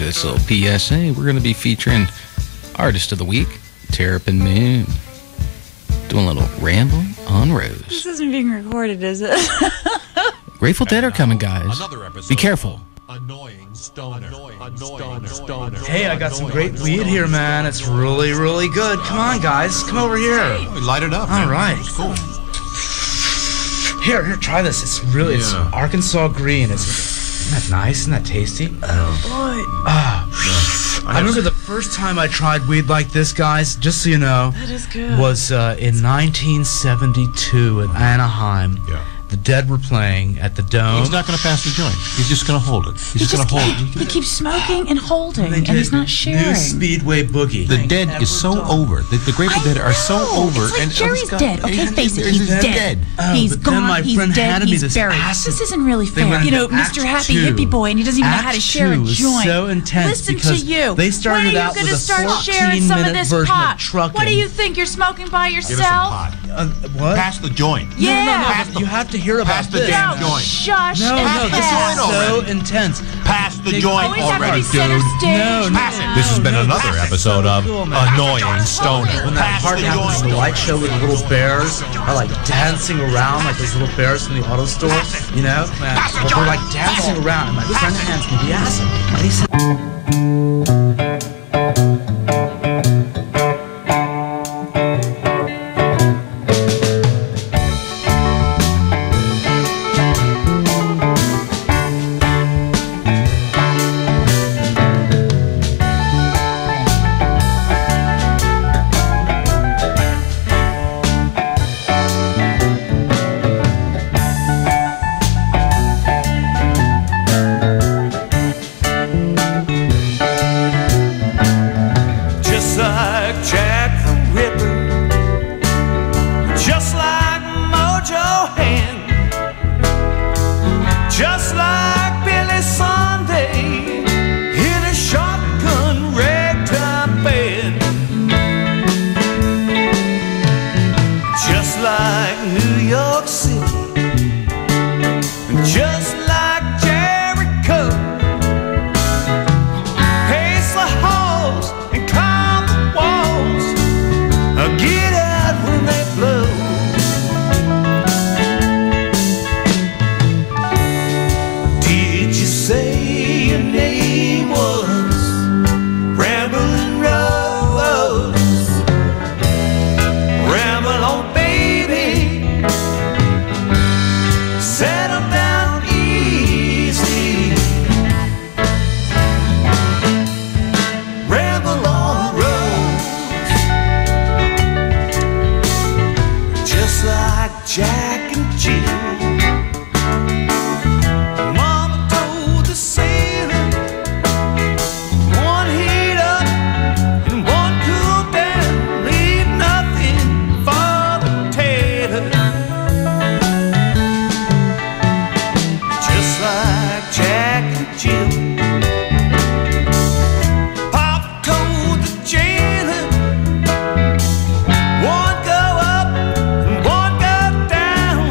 After this little PSA, we're going to be featuring Artist of the Week, Terrapin Moon. Doing a little Ramble on Rose. This isn't being recorded, is it? Grateful Dead are coming, guys. Be careful. Annoying stoner. Hey, I got some great weed here, man. It's really, really good. Come on, guys. Come over here. Light it up. All right. It's cool. Here, try this. It's really, it's Arkansas green. Isn't that nice? Isn't that tasty? Oh, boy. I remember the first time I tried weed like this, guys, just so you know, That is good. was in 1972 in Anaheim. Yeah. The Dead were playing at the Dome. He's not going to pass the joint. He's just going to hold it. He's just going to hold it. He keeps smoking and holding, They and he's did not sharing. New Speedway Boogie. The Dead is so over. The Grateful Dead are so over. It's like and Jerry's dead. Okay, face it, he's dead. Oh, He's but then gone, my he's friend dead, handed me he's this buried. acid. This isn't really They fair. went You know, into Mr. Act Happy 2. Hippie Boy, and he doesn't even know how to Act share a 2 was joint. so intense Listen to because you. they started when are out you with gonna a start sharing some of 14-minute this version of pot? trucking. What do you think? You're smoking by Give us some yourself? pot. What? Pass the joint. Yeah. You have to hear about Pass the this. damn No, joint. shush No, and no, this pass. is so intense. Pass the joint Always have to already, be center dude. stage. No, Pass it. no, This has been no, another this is episode so of cool, man. Annoying Stoner. When that Pass part the happens, the joint. light show with the little bears are like dancing around like those little bears from the auto store, you know? Man, they're like dancing around, and my friend hands me the acid, and he said, Just like Jack the Ripper, just like Mojo Hand, just like Billy Sunday in a shotgun ragtime band, just like New York City, just like Jericho. Pace the halls and climb the walls. Get out when they blow. Did you say your name was Ramblin' Rose? Ramble on, baby. Settle down easy. Ramble on Rose, just like Jack and Jill. Mama told the sailor, one heat up and one cool down, leave nothing for the tailor. Just like Jack and Jill. Papa told the jailer, one go up and one go down.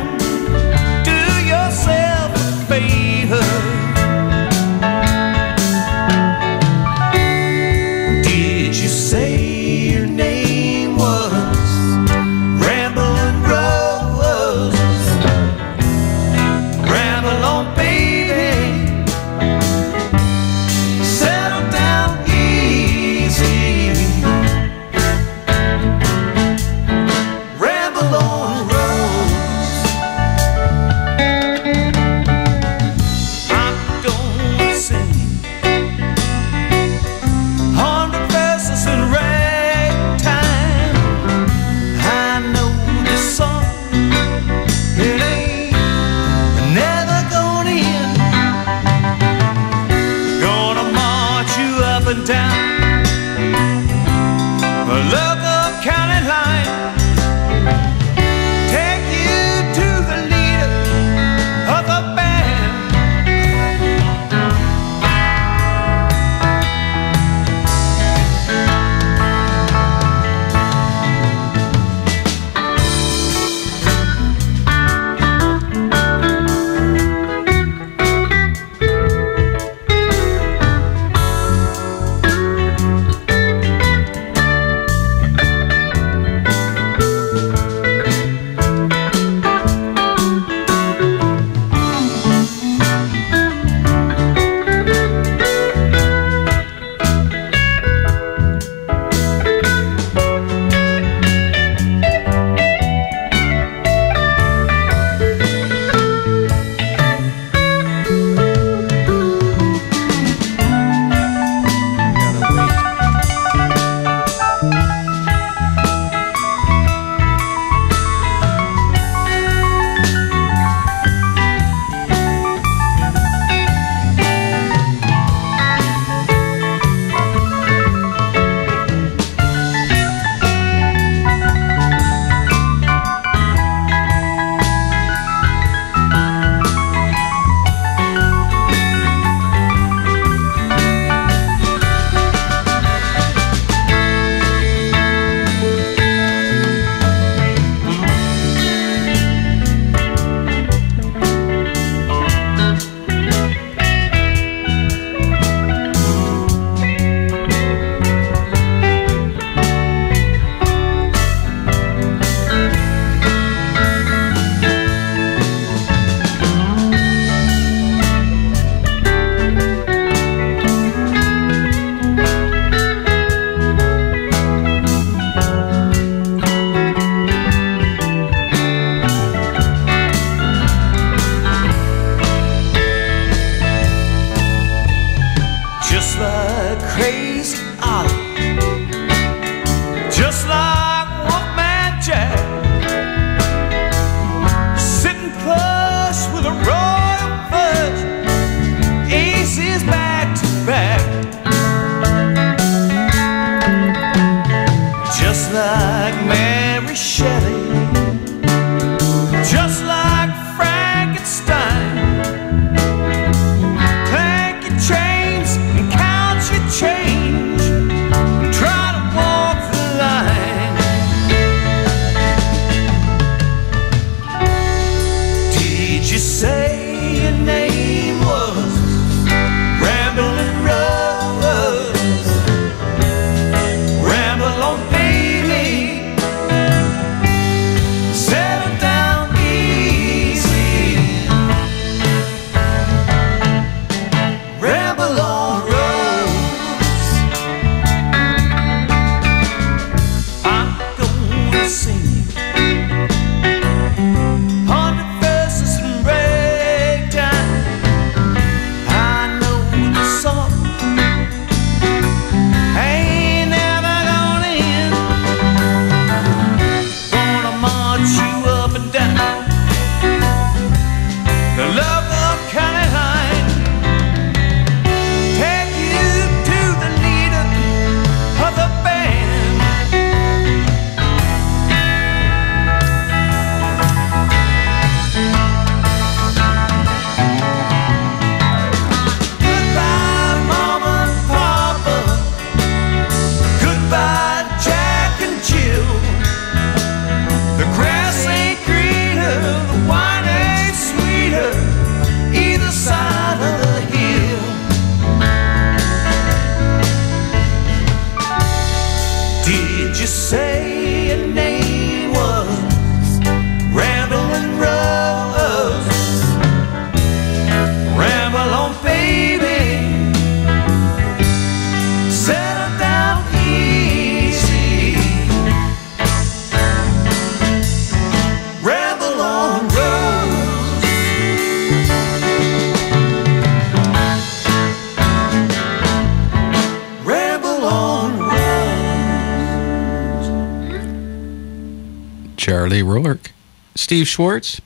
Rourke, Steve Schwartz,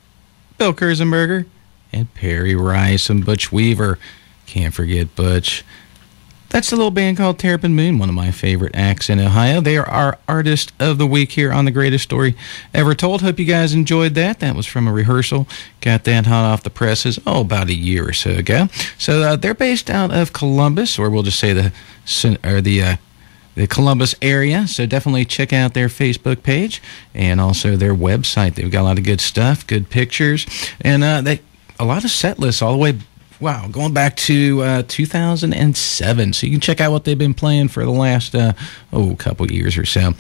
Bill Kurzenberger, and Perry Rice and Butch Weaver. Can't forget Butch. That's a little band called Terrapin Moon, one of my favorite acts in Ohio. They are our Artist of the Week here on The Greatest Story Ever Told. Hope you guys enjoyed that. That was from a rehearsal. Got that hot off the presses, about a year or so ago. So they're based out of Columbus, or we'll just say the Columbus area. So definitely check out their Facebook page and also their website. They've got a lot of good stuff, good pictures, and a lot of set lists all the way. Wow, going back to 2007. So you can check out what they've been playing for the last, couple years or so.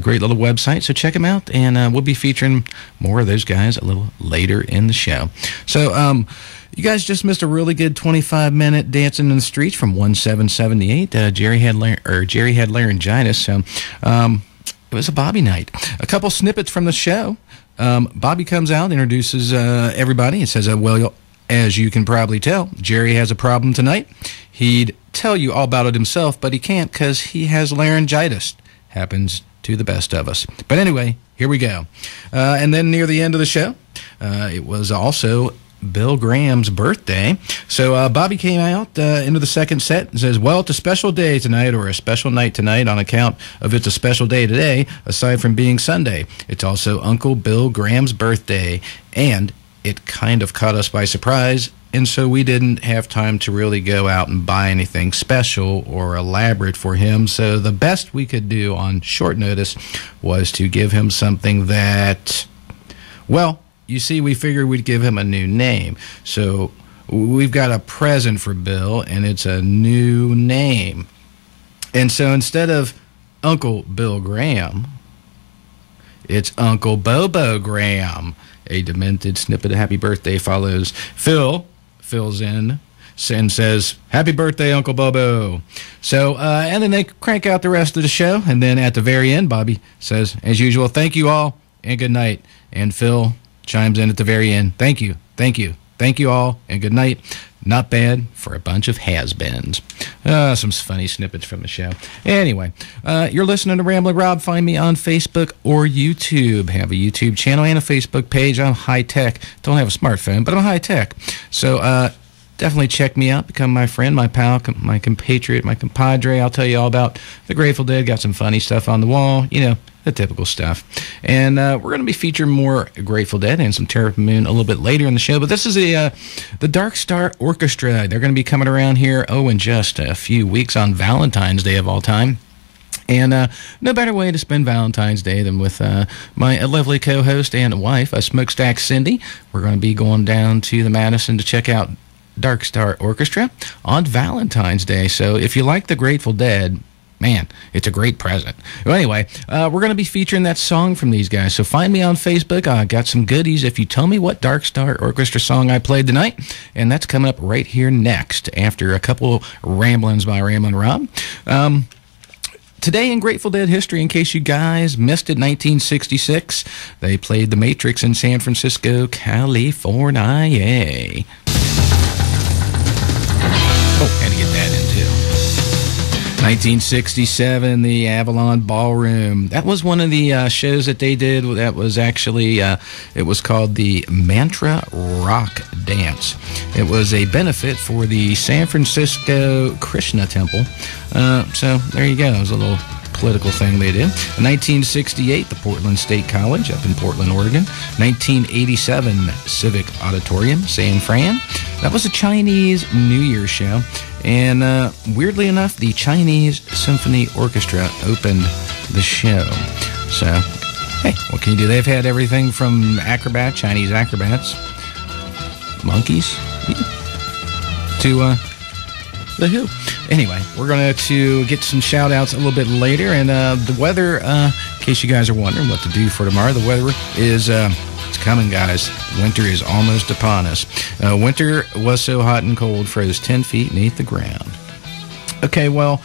Great little website, so check them out. And we'll be featuring more of those guys a little later in the show. So you guys just missed a really good 25-minute Dancing in the Streets from 1778. Jerry had laryngitis, so it was a Bobby night. A couple snippets from the show. Bobby comes out, introduces everybody, and says, as you can probably tell, Jerry has a problem tonight. He'd tell you all about it himself, but he can't because he has laryngitis. Happens to the best of us. But anyway, here we go. And then near the end of the show, it was also Bill Graham's birthday. So Bobby came out into the second set and says, well, it's a special day tonight, or a special night tonight on account of it's a special day today, aside from being Sunday. It's also Uncle Bill Graham's birthday, and it kind of caught us by surprise, and so we didn't have time to really go out and buy anything special or elaborate for him. So the best we could do on short notice was to give him something that, well, you see, we figured we'd give him a new name. So we've got a present for Bill, and it's a new name. And so instead of Uncle Bill Graham, it's Uncle Bobo Graham. A demented snippet of Happy Birthday follows. Phil fills in and says, Happy birthday, Uncle Bobo. So, and then they crank out the rest of the show. And then at the very end, Bobby says, as usual, thank you all and good night. And Phil chimes in at the very end, thank you, thank you, thank you all and good night. Not bad for a bunch of has-beens. Some funny snippets from the show. Anyway, you're listening to Ramblin' Rob. Find me on Facebook or YouTube. Have a YouTube channel and a Facebook page. I'm high-tech. Don't have a smartphone, but I'm high-tech. So definitely check me out. Become my friend, my pal, my compatriot, my compadre. I'll tell you all about the Grateful Dead. Got some funny stuff on the wall. You know, the typical stuff. And we're going to be featuring more Grateful Dead and some Terrapin Moon a little bit later in the show. But this is the Dark Star Orchestra. They're going to be coming around here, in just a few weeks on Valentine's Day of all time. And no better way to spend Valentine's Day than with my lovely co-host and wife, Smokestack Cindy. We're going to be going down to the Madison to check out Dark Star Orchestra on Valentine's Day. So if you like the Grateful Dead, man, it's a great present. Well, anyway, we're going to be featuring that song from these guys. So find me on Facebook. I got some goodies if you tell me what Dark Star Orchestra song I played tonight. And that's coming up right here next after a couple ramblings by Ramblin' Rob. Today in Grateful Dead history, in case you guys missed it, 1966, they played The Matrix in San Francisco, California. Oh, had to get that in too. 1967, the Avalon Ballroom. That was one of the shows that they did. That was actually, it was called the Mantra Rock Dance. It was a benefit for the San Francisco Krishna Temple. So there you go. It was a little political thing they did. In 1968, the Portland State College up in Portland, Oregon. 1987, Civic Auditorium, San Fran. That was a Chinese New Year show. And weirdly enough, the Chinese Symphony Orchestra opened the show. So, hey, what can you do? They've had everything from Chinese acrobats, monkeys, to The Who. Anyway, we're going to get some shout-outs a little bit later. And the weather, in case you guys are wondering what to do for tomorrow, the weather is... it's coming, guys. Winter is almost upon us. Winter was so hot and cold, froze 10 feet beneath the ground. Okay, well,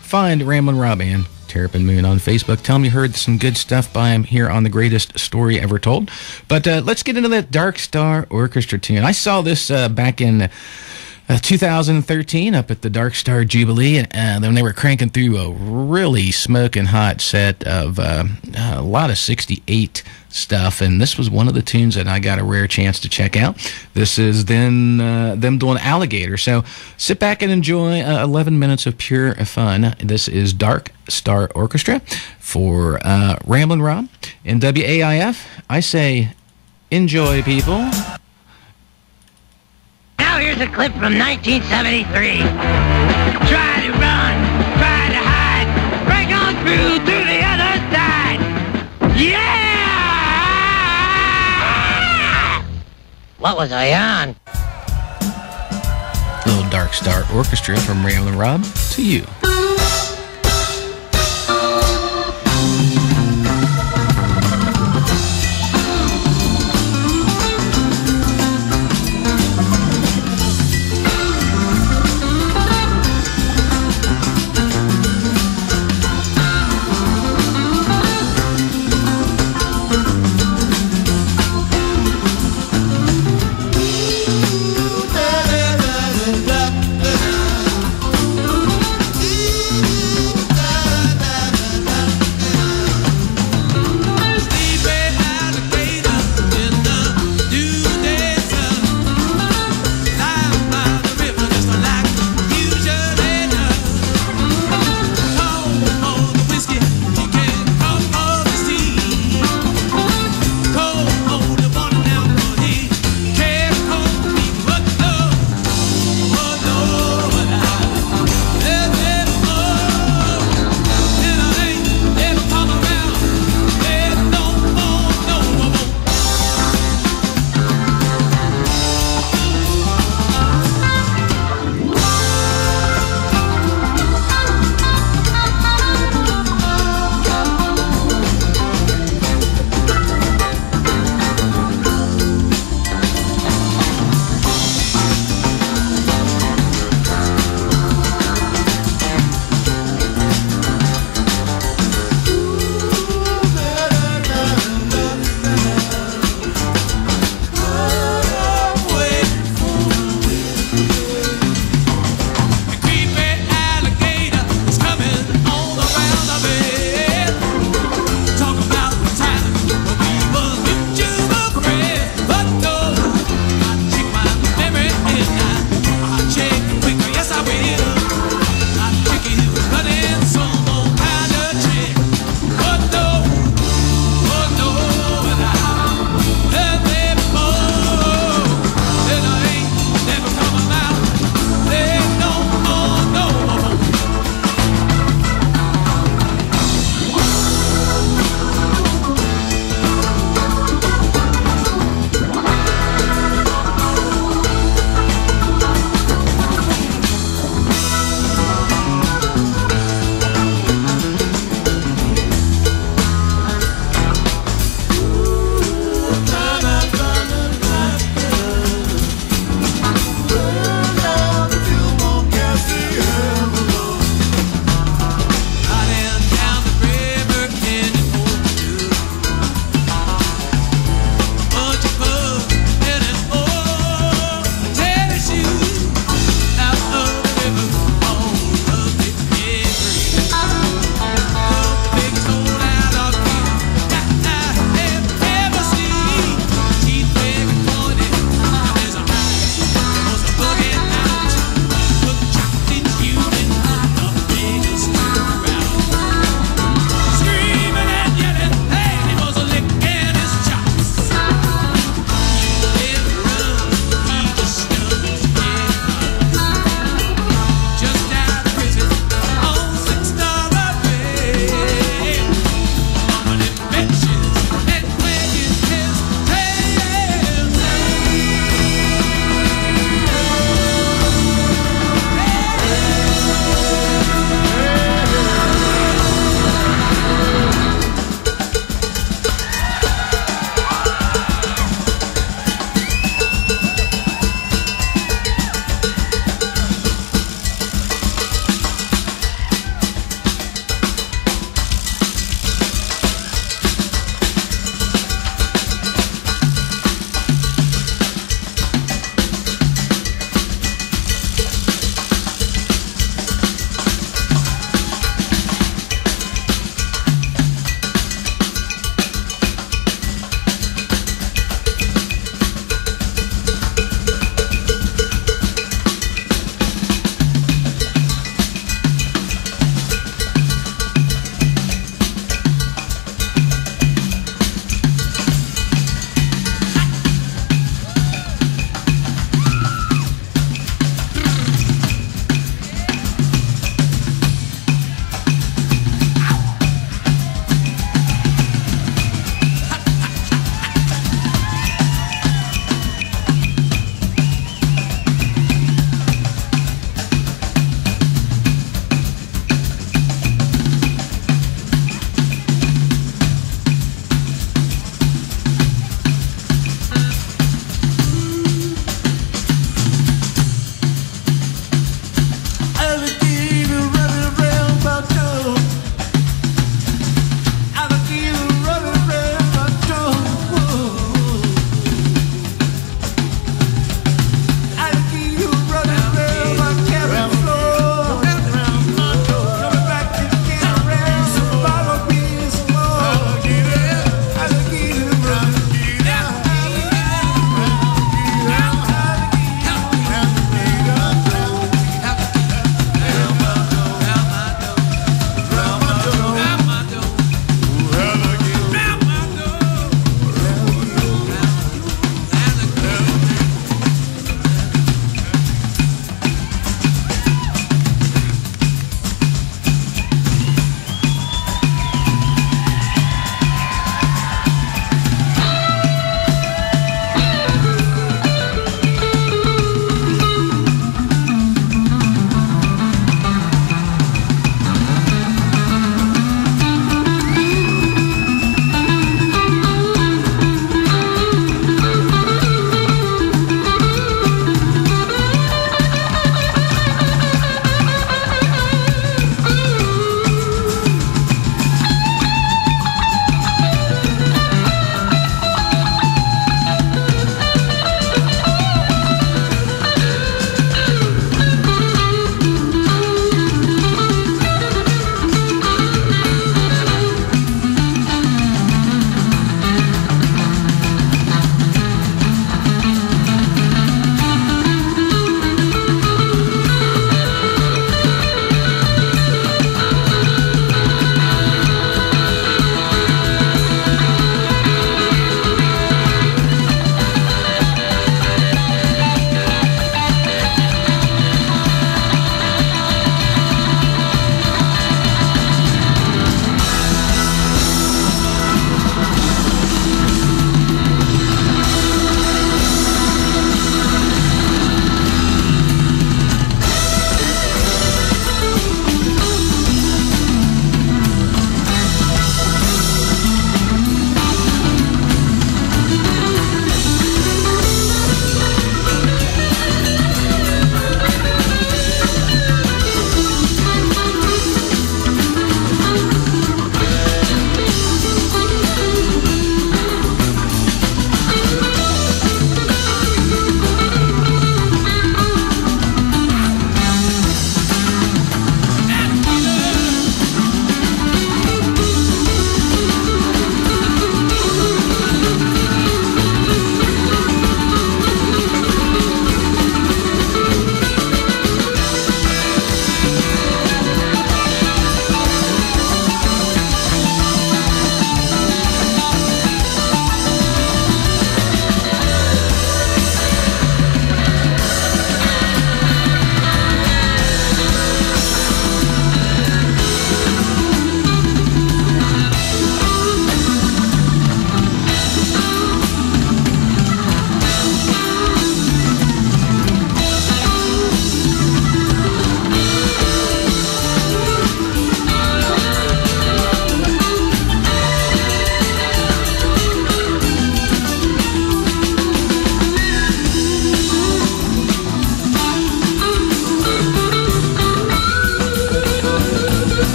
find Ramblin' Rob and Terrapin Moon on Facebook. Tell them you heard some good stuff by him here on The Greatest Story Ever Told. But let's get into that Dark Star Orchestra tune. I saw this back in 2013 up at the Dark Star Jubilee, and then they were cranking through a really smoking hot set of a lot of 68 stuff, and this was one of the tunes that I got a rare chance to check out. This is then them doing Alligator. So sit back and enjoy 11 minutes of pure fun. This is Dark Star Orchestra for Ramblin' Rob and WAIF. I say enjoy, people. Now here's a clip from 1973. Try to run, try to hide, break on through to the other side. Yeah! What was I on? Little Dark Star Orchestra from Ramblin' Rob to you.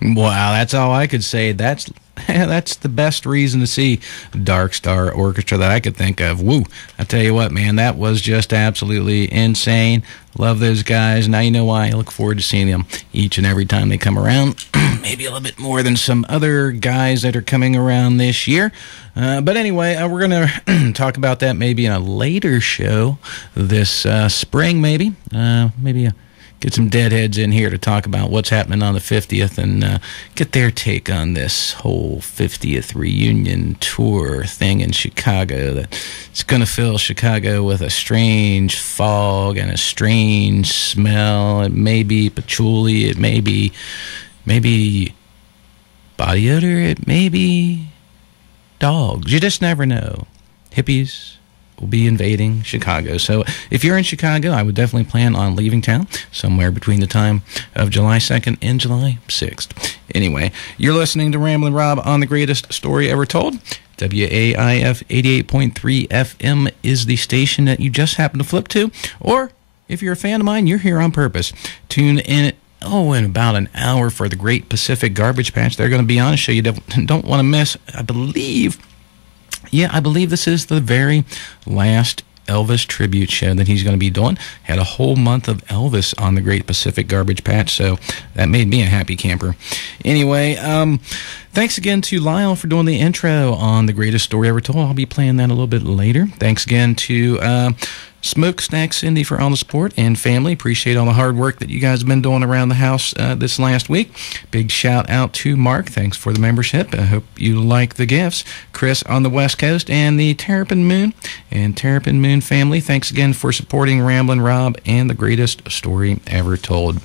Wow, that's all I could say. That's the best reason to see Dark Star Orchestra that I could think of. Woo! I tell you what, man, that was just absolutely insane. Love those guys. Now you know why I look forward to seeing them each and every time they come around. Maybe a little bit more than some other guys that are coming around this year. But anyway, we're going to talk about that maybe in a later show this spring, maybe. Get some deadheads in here to talk about what's happening on the 50th and get their take on this whole 50th reunion tour thing in Chicago. That's going to fill Chicago with a strange fog and a strange smell. It may be patchouli. It may be body odor. It may be dogs. You just never know. Hippies will be invading Chicago. So if you're in Chicago, I would definitely plan on leaving town somewhere between the time of July 2nd and July 6th. Anyway, you're listening to Ramblin' Rob on The Greatest Story Ever Told. WAIF 88.3 FM is the station that you just happen to flip to. Or if you're a fan of mine, you're here on purpose. Tune in in about an hour for the Great Pacific Garbage Patch. They're going to be on a show you don't want to miss. I believe this is the very last Elvis tribute show that he's going to be doing. Had a whole month of Elvis on the Great Pacific Garbage Patch, so that made me a happy camper. Anyway, thanks again to Lyle for doing the intro on The Greatest Story Ever Told. I'll be playing that a little bit later. Thanks again to Smokestack Cindy for all the support and family. Appreciate all the hard work that you guys have been doing around the house this last week. Big shout out to Mark. Thanks for the membership. I hope you like the gifts. Chris on the West Coast and the Terrapin Moon and Terrapin Moon family. Thanks again for supporting Ramblin' Rob and The Greatest Story Ever Told.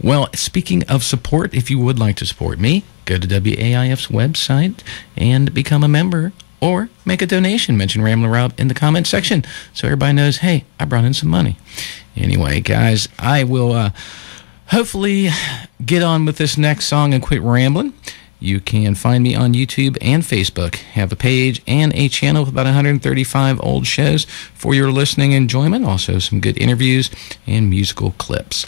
Well, speaking of support, if you would like to support me, go to WAIF's website and become a member. Or make a donation. Mention Ramblin' Rob in the comment section so everybody knows, hey, I brought in some money. Anyway, guys, I will hopefully get on with this next song and quit rambling. You can find me on YouTube and Facebook. Have a page and a channel with about 135 old shows for your listening enjoyment. Also, some good interviews and musical clips.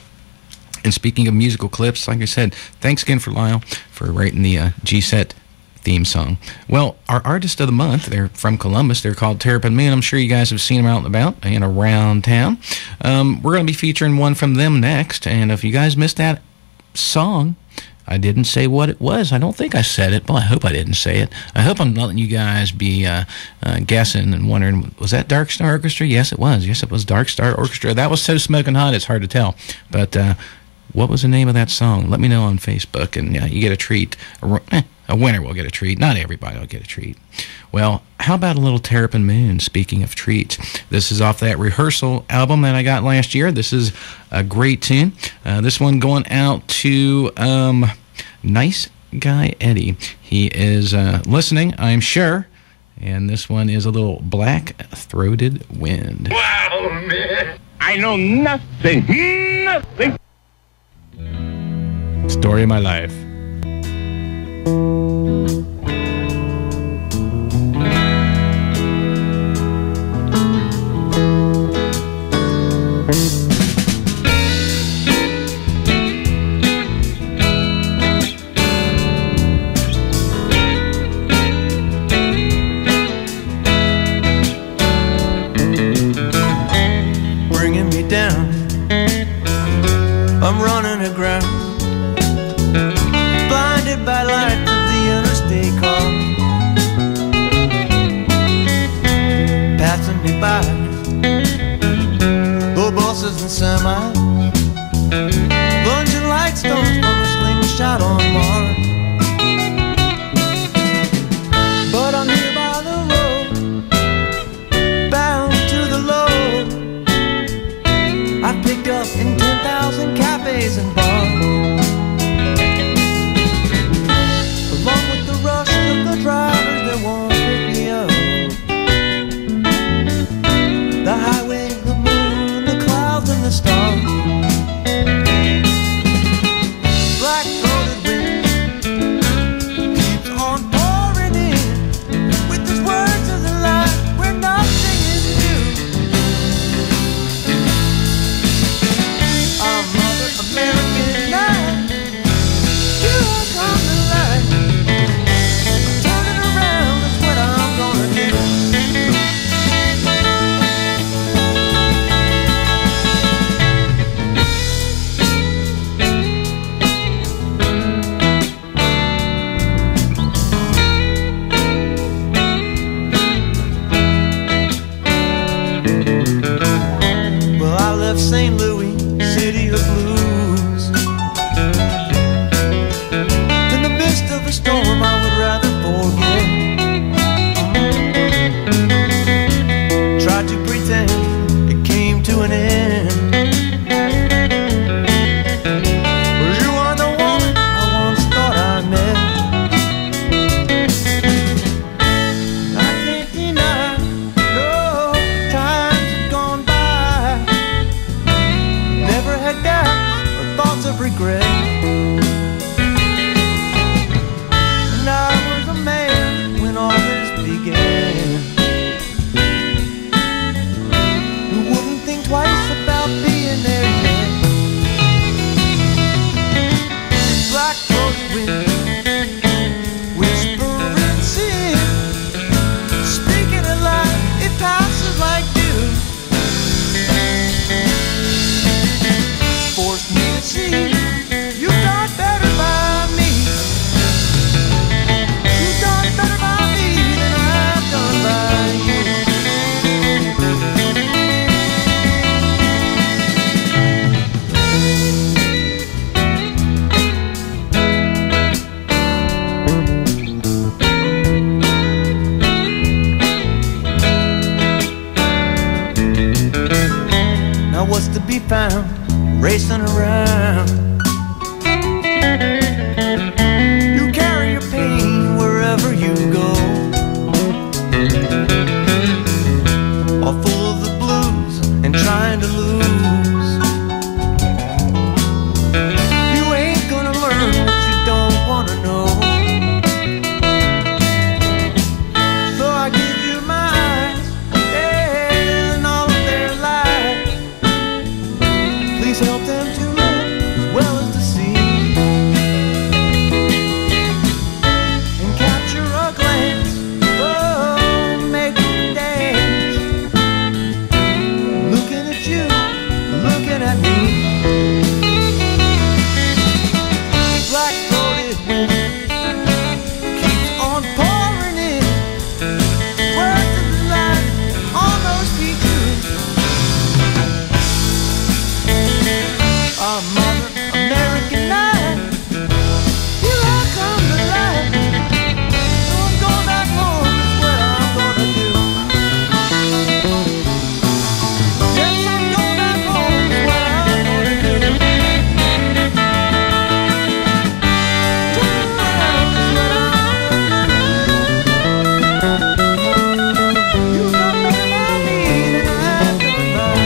And speaking of musical clips, like I said, thanks again for Lyle for writing the G-Set theme song. Well, our artist of the month, they're from Columbus. They're called Terrapin Moon. I'm sure you guys have seen them out and about and around town. We're going to be featuring one from them next. And if you guys missed that song, I didn't say what it was. I don't think I said it. Well, I hope I didn't say it. I hope I'm not letting you guys be guessing and wondering, was that Dark Star Orchestra? Yes, it was. Yes, it was Dark Star Orchestra. That was so smoking hot, it's hard to tell. But what was the name of that song? Let me know on Facebook, and you get a treat. A winner will get a treat. Not everybody will get a treat. Well, how about a little Terrapin Moon, speaking of treats? This is off that Rehearsal album that I got last year. This is a great tune. This one going out to Nice Guy Eddie. He is listening, I'm sure. And this one is a little Black-Throated Wind. Wow, man. I know nothing. Nothing. Story of my life. Bringing me down, I'm running aground, blinded by light of the interstate car, passing me by, old bosses and semis, bunch of light stones from a slingshot on Mars. But I'm here by the road, bound to the load. I've picked up in 10,000 cafes and bars. Along with the rush of the drivers that won't pick me up, the highway, the moon, the clouds and the stars. clouds of regret. And I was a man when all this began, who wouldn't think twice about being there yet. Black-throated wind, whispering sin, speaking a lie, it passes like dew. Forced me to see you done better by me. You done better by me than I've done by you. Now what's to be found racing around? You carry your pain wherever you go, all full of the blues and trying to lose. You ain't gonna learn what you don't wanna know. So I give you my eyes and all of their lies. Please help them to look as well as to see, and capture a glance, oh, make them dance. Looking at you, looking at me. Black-throated wind keeps on pouring in words of delight on those peaches. Our mother, American night, here I come to life. So I'm going back home, is what I'm gonna do. Yes, I'm going back home, is what I'm gonna do. Turn around, is what I'm gonna do. You've done better by me than I've done by you.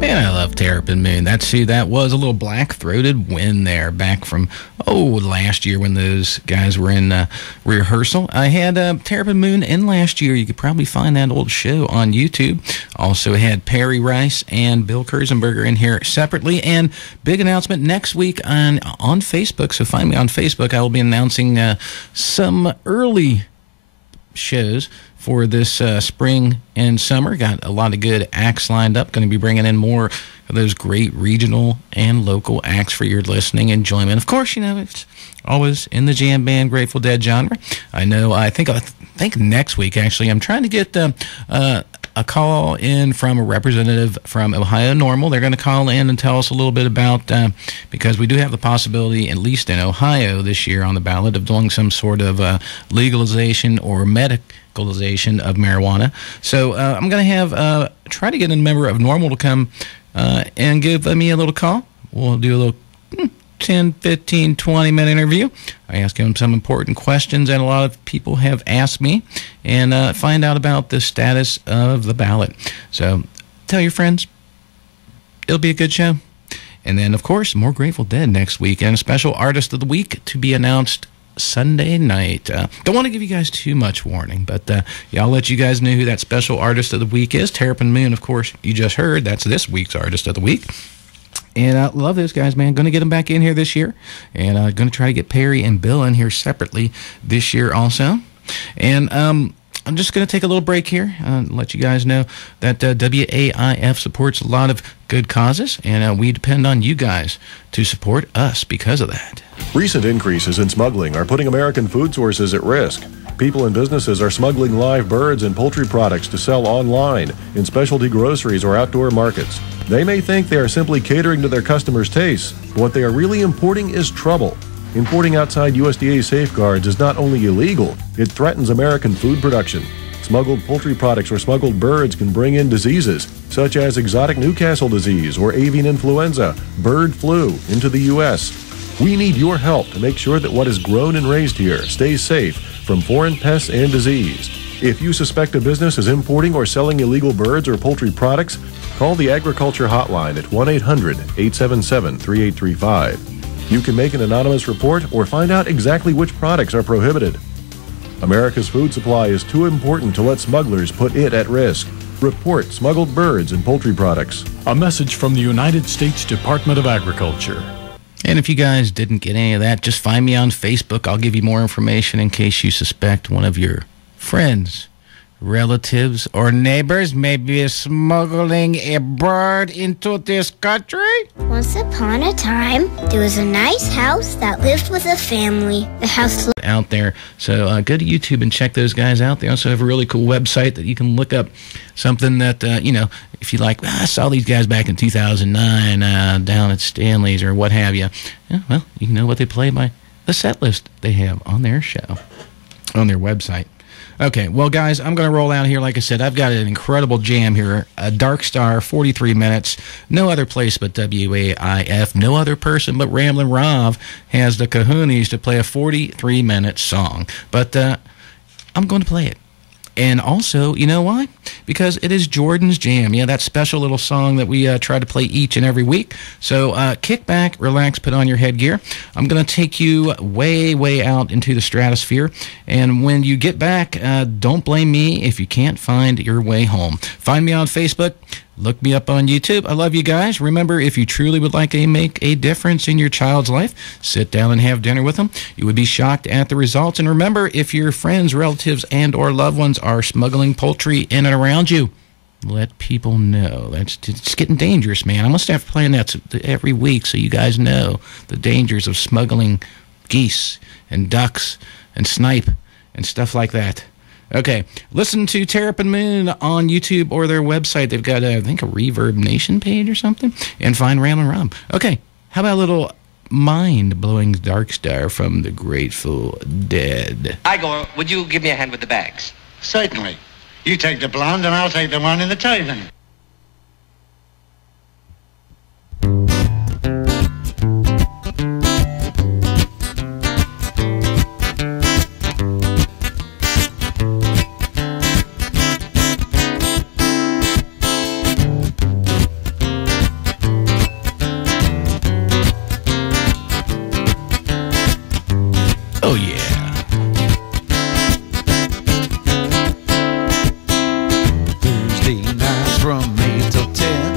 Man, I love Terrapin Moon. That was a little black-throated wind there back from, last year when those guys were in rehearsal. I had Terrapin Moon in last year. You could probably find that old show on YouTube. Also had Perry Rice and Bill Kurzenberger in here separately. And big announcement next week on Facebook. So find me on Facebook. I will be announcing some early shows for this spring and summer. Got a lot of good acts lined up. Going to be bringing in more of those great regional and local acts for your listening enjoyment. Of course, it's always in the jam band Grateful Dead genre. I think next week, actually, I'm trying to get a call in from a representative from Ohio Normal. They're going to call in and tell us a little bit about, because we do have the possibility, at least in Ohio this year on the ballot, of doing some sort of legalization or medicalization of marijuana. So I'm going to have try to get a member of Normal to come and give me a little call. We'll do a little 10, 15, 20-minute interview. I ask him some important questions that a lot of people have asked me, and find out about the status of the ballot. So tell your friends. It'll be a good show. And then, of course, more Grateful Dead next week, and a special Artist of the Week to be announced Sunday night. Don't want to give you guys too much warning, but I'll let you guys know who that special Artist of the Week is. Terrapin Moon, of course, you just heard. That's this week's Artist of the Week. And I love those guys, man. Going to get them back in here this year. And going to try to get Perry and Bill in here separately this year also. And I'm just going to take a little break here and let you guys know that WAIF supports a lot of good causes, and we depend on you guys to support us because of that. Recent increases in smuggling are putting American food sources at risk. People and businesses are smuggling live birds and poultry products to sell online, in specialty groceries or outdoor markets. They may think they are simply catering to their customers' tastes, but what they are really importing is trouble. Importing outside USDA safeguards is not only illegal, it threatens American food production. Smuggled poultry products or smuggled birds can bring in diseases, such as exotic Newcastle disease or avian influenza, bird flu, into the U.S. We need your help to make sure that what is grown and raised here stays safe from foreign pests and disease. If you suspect a business is importing or selling illegal birds or poultry products, call the Agriculture Hotline at 1-800-877-3835. You can make an anonymous report or find out exactly which products are prohibited. America's food supply is too important to let smugglers put it at risk. Report smuggled birds and poultry products. A message from the United States Department of Agriculture. And if you guys didn't get any of that, just find me on Facebook. I'll give you more information in case you suspect one of your friends, relatives, or neighbors may be smuggling a bird into this country. Once upon a time, there was a nice house that lived with a family. The house out there. So go to YouTube and check those guys out. They also have a really cool website that you can look up something that, if you like, I saw these guys back in 2009 down at Stanley's or what have you. Yeah, well, you can know what they play by the set list they have on their show, on their website. Okay, well, guys, I'm going to roll out here. Like I said, I've got an incredible jam here. A Dark Star, 43 minutes. No other place but WAIF. No other person but Ramblin' Rob has the kahunas to play a 43-minute song. But I'm going to play it. And also, you know why? Because it is Jordan's Jam. Yeah, that special little song that we try to play each and every week. So kick back, relax, put on your headgear. I'm going to take you way, way out into the stratosphere. And when you get back, don't blame me if you can't find your way home. Find me on Facebook. Look me up on YouTube. I love you guys. Remember, if you truly would like to make a difference in your child's life, sit down and have dinner with them. You would be shocked at the results. And remember, if your friends, relatives, and or loved ones are smuggling poultry in and around you, let people know. It's getting dangerous, man. I'm going to start playing that every week so you guys know the dangers of smuggling geese and ducks and snipe and stuff like that. Okay, listen to Terrapin Moon on YouTube or their website. They've got, I think, a Reverb Nation page or something. And find Ramblin' Rob. Okay, how about a little mind-blowing Dark Star from the Grateful Dead? Igor, would you give me a hand with the bags? Certainly. You take the blonde and I'll take the one in the tavern. Oh, yeah. Thursday nights from 8 till 10,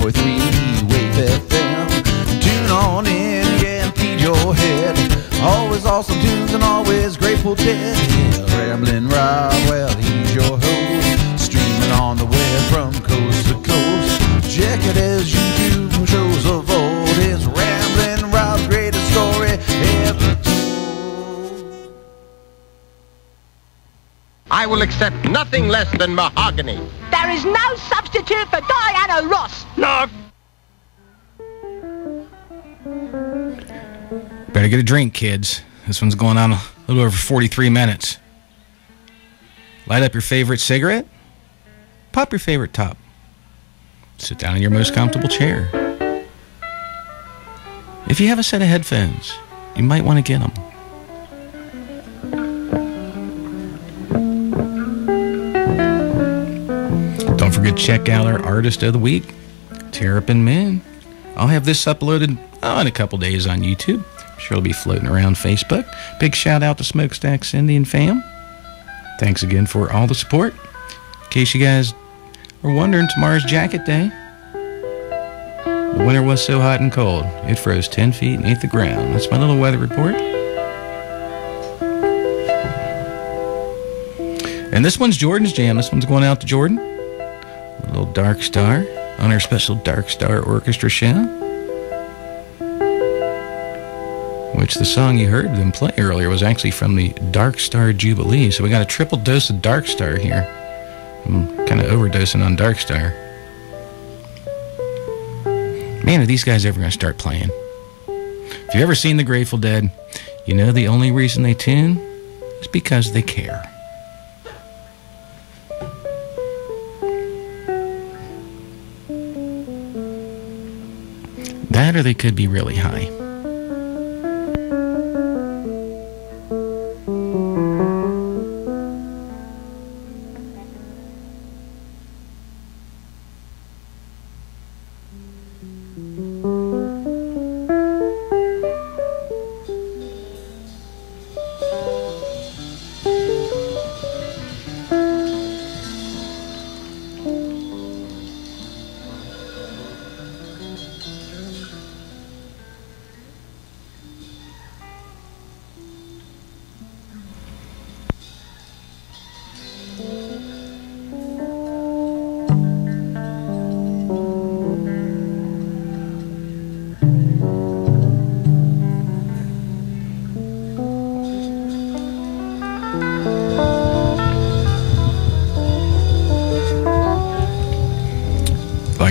88.3 Wave FM. Tune on in, yeah, and feed your head. Always awesome tunes and always Grateful Dead. Yeah, Ramblin' Rob, well, he's your host. Streaming on the web from coast to coast. Check it as YouTube shows of old. It's Ramblin' Rob's greatest story ever told. I will accept nothing less than mahogany. There is no substitute for Diana Ross. No. Better get a drink, kids. This one's going on a little over 43 minutes. Light up your favorite cigarette. Pop your favorite top. Sit down in your most comfortable chair. If you have a set of headphones, you might want to get them. Don't forget to check out our Artist of the Week, Terrapin Moon. I'll have this uploaded in a couple days on YouTube. I'm sure it'll be floating around Facebook. Big shout out to Smokestack Cindy and fam. Thanks again for all the support. In case you guys were wondering, tomorrow's Jacket Day. The winter was so hot and cold, it froze 10 feet beneath the ground. That's my little weather report. And this one's Jordan's Jam. This one's going out to Jordan. A little Dark Star on our special Dark Star Orchestra show. which the song you heard them play earlier was actually from the Dark Star Jubilee. So we got a triple dose of Dark Star here. I'm kind of overdosing on Dark Star. Man, are these guys ever going to start playing? If you've ever seen the Grateful Dead, you know the only reason they tune is because they care. That or they could be really high.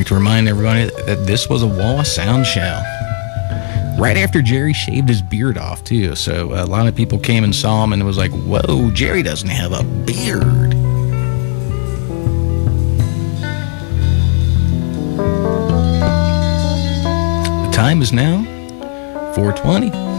To remind everybody that this was a Wall of Sound show. Right after Jerry shaved his beard off, too. So a lot of people came and saw him and it was like, whoa, Jerry doesn't have a beard. The time is now 4:20.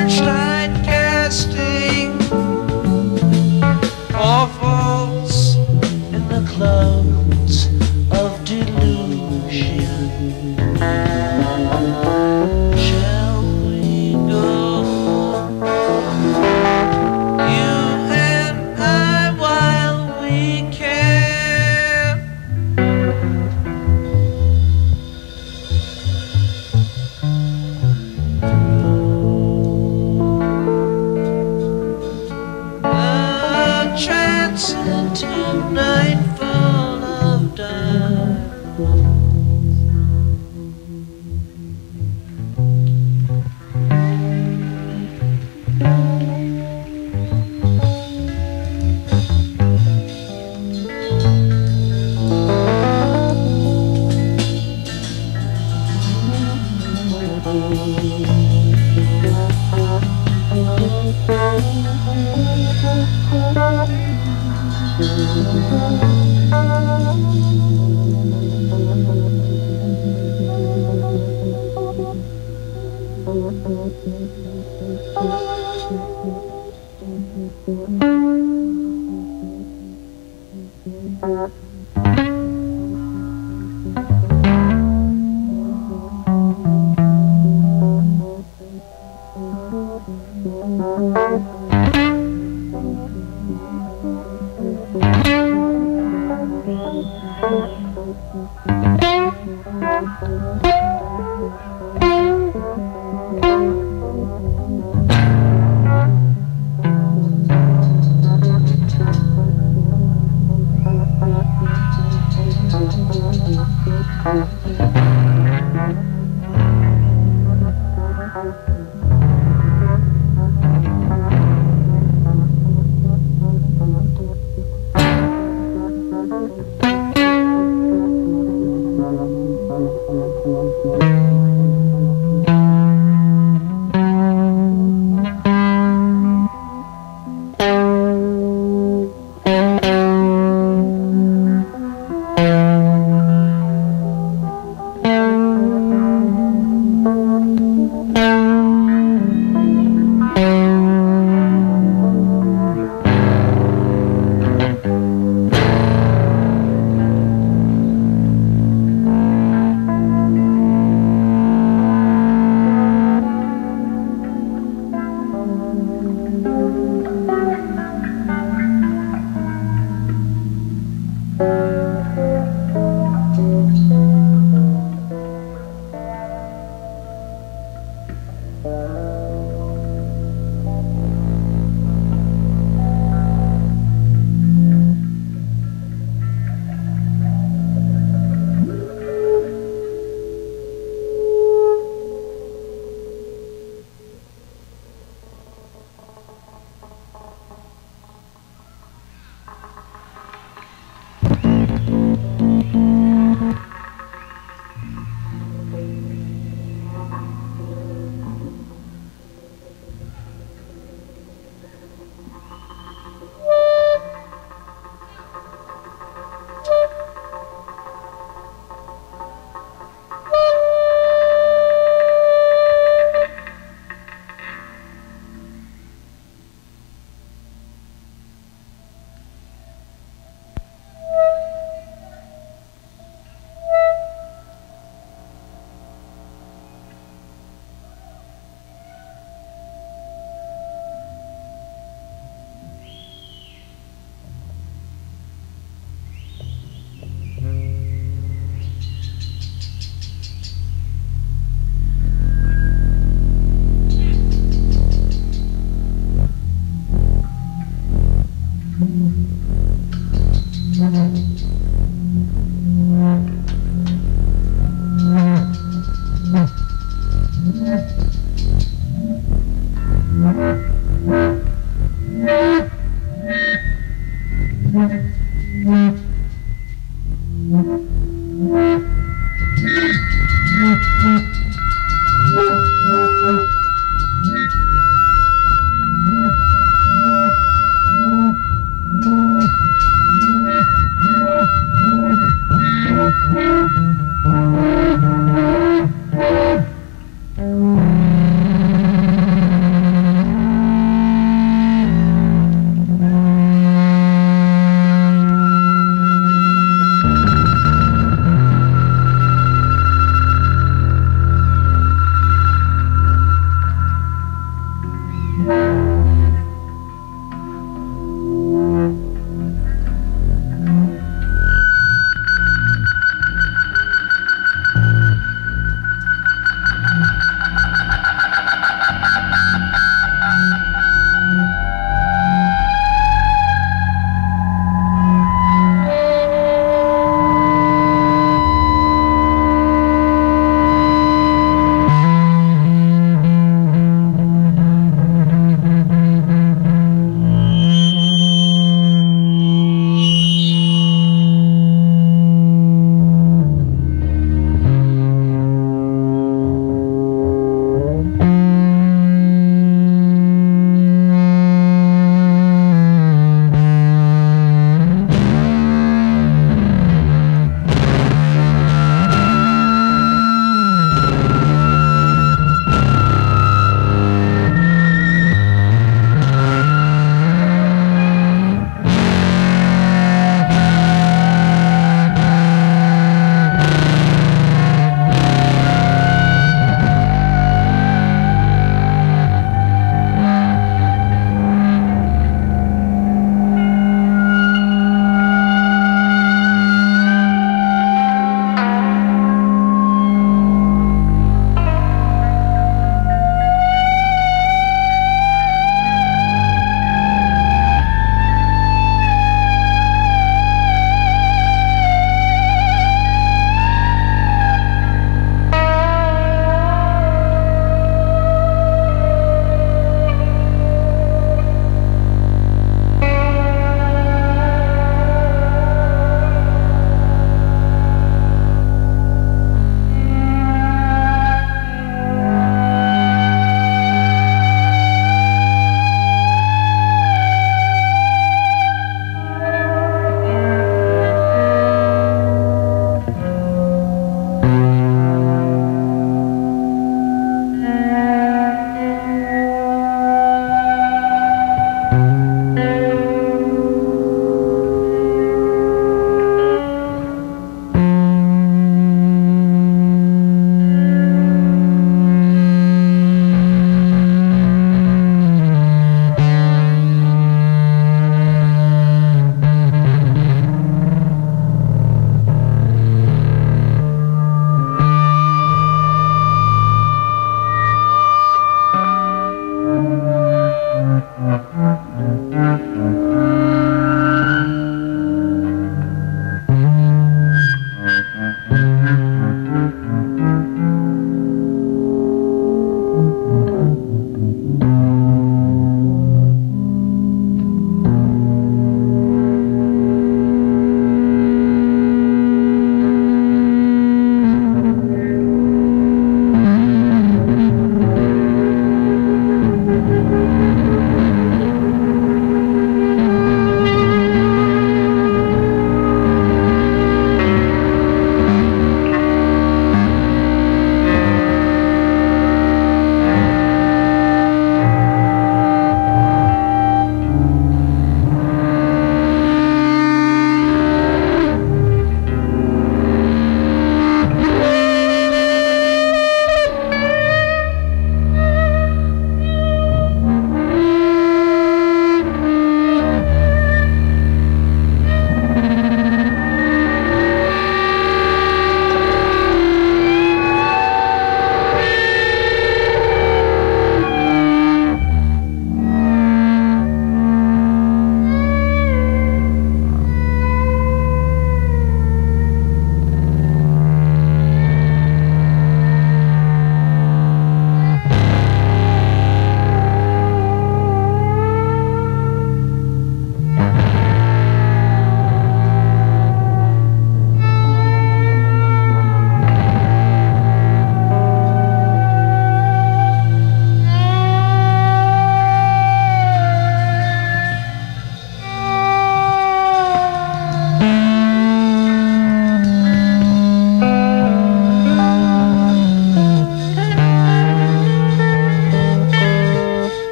Searchlight casting dancing till nightfall of time.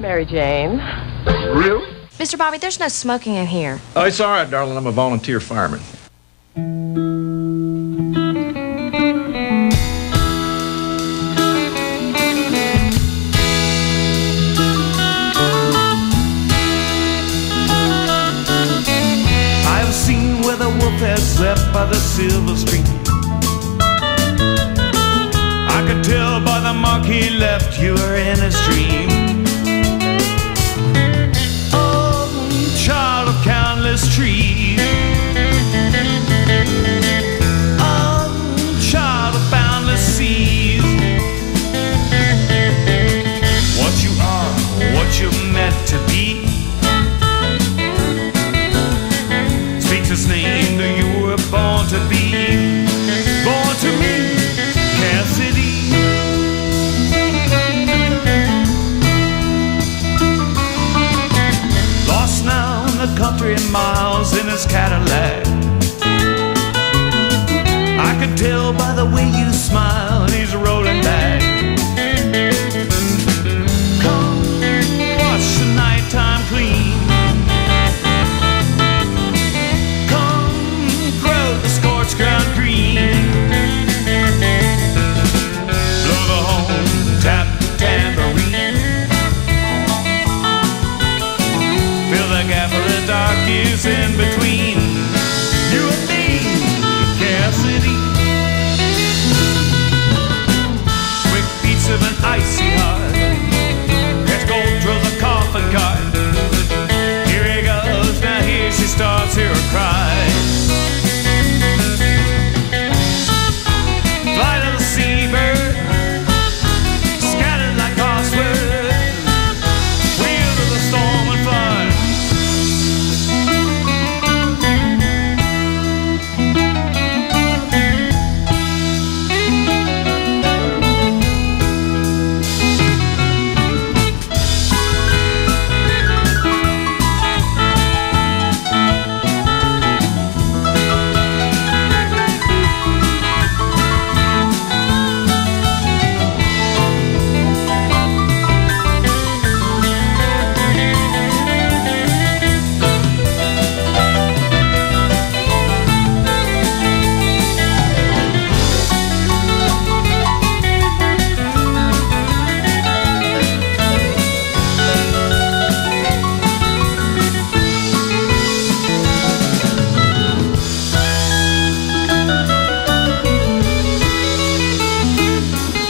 Mary Jane. Really? Mr. Bobby, there's no smoking in here. Oh, it's all right, darling. I'm a volunteer fireman. I've seen where the wolf has slept by the silver stream. I could tell by the mark he left you were in his dream. Oh, child of countless trees. Oh, child of boundless seas. What you are, what you're meant to be. Speaks his name that you were born to be. Born to me, Cassidy. Lost now in the country miles in his Cadillac. I could tell by the way you smile he's rolling back. Come watch the nighttime clean. Come grow the scorched ground green. Blow the horn, tap the tambourine. Fill the gap of the dark years in between you and me, Cassidy. Quick beats of an icy heart. Catch gold through the coffin cart. Here he goes, now here she starts, hear her cry. Flight of the seabird, scattered like crosswords. Wheel of the storm and flood.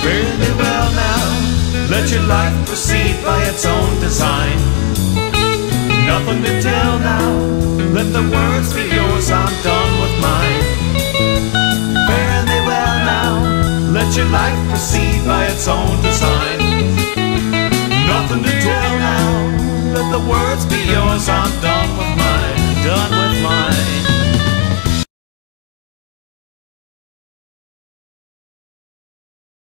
Fairly well now, let your life proceed by its own design. Nothing to tell now, let the words be yours, I'm done with mine. Fairly well now, let your life proceed by its own design. Nothing to tell now, let the words be yours, I'm done with mine. Done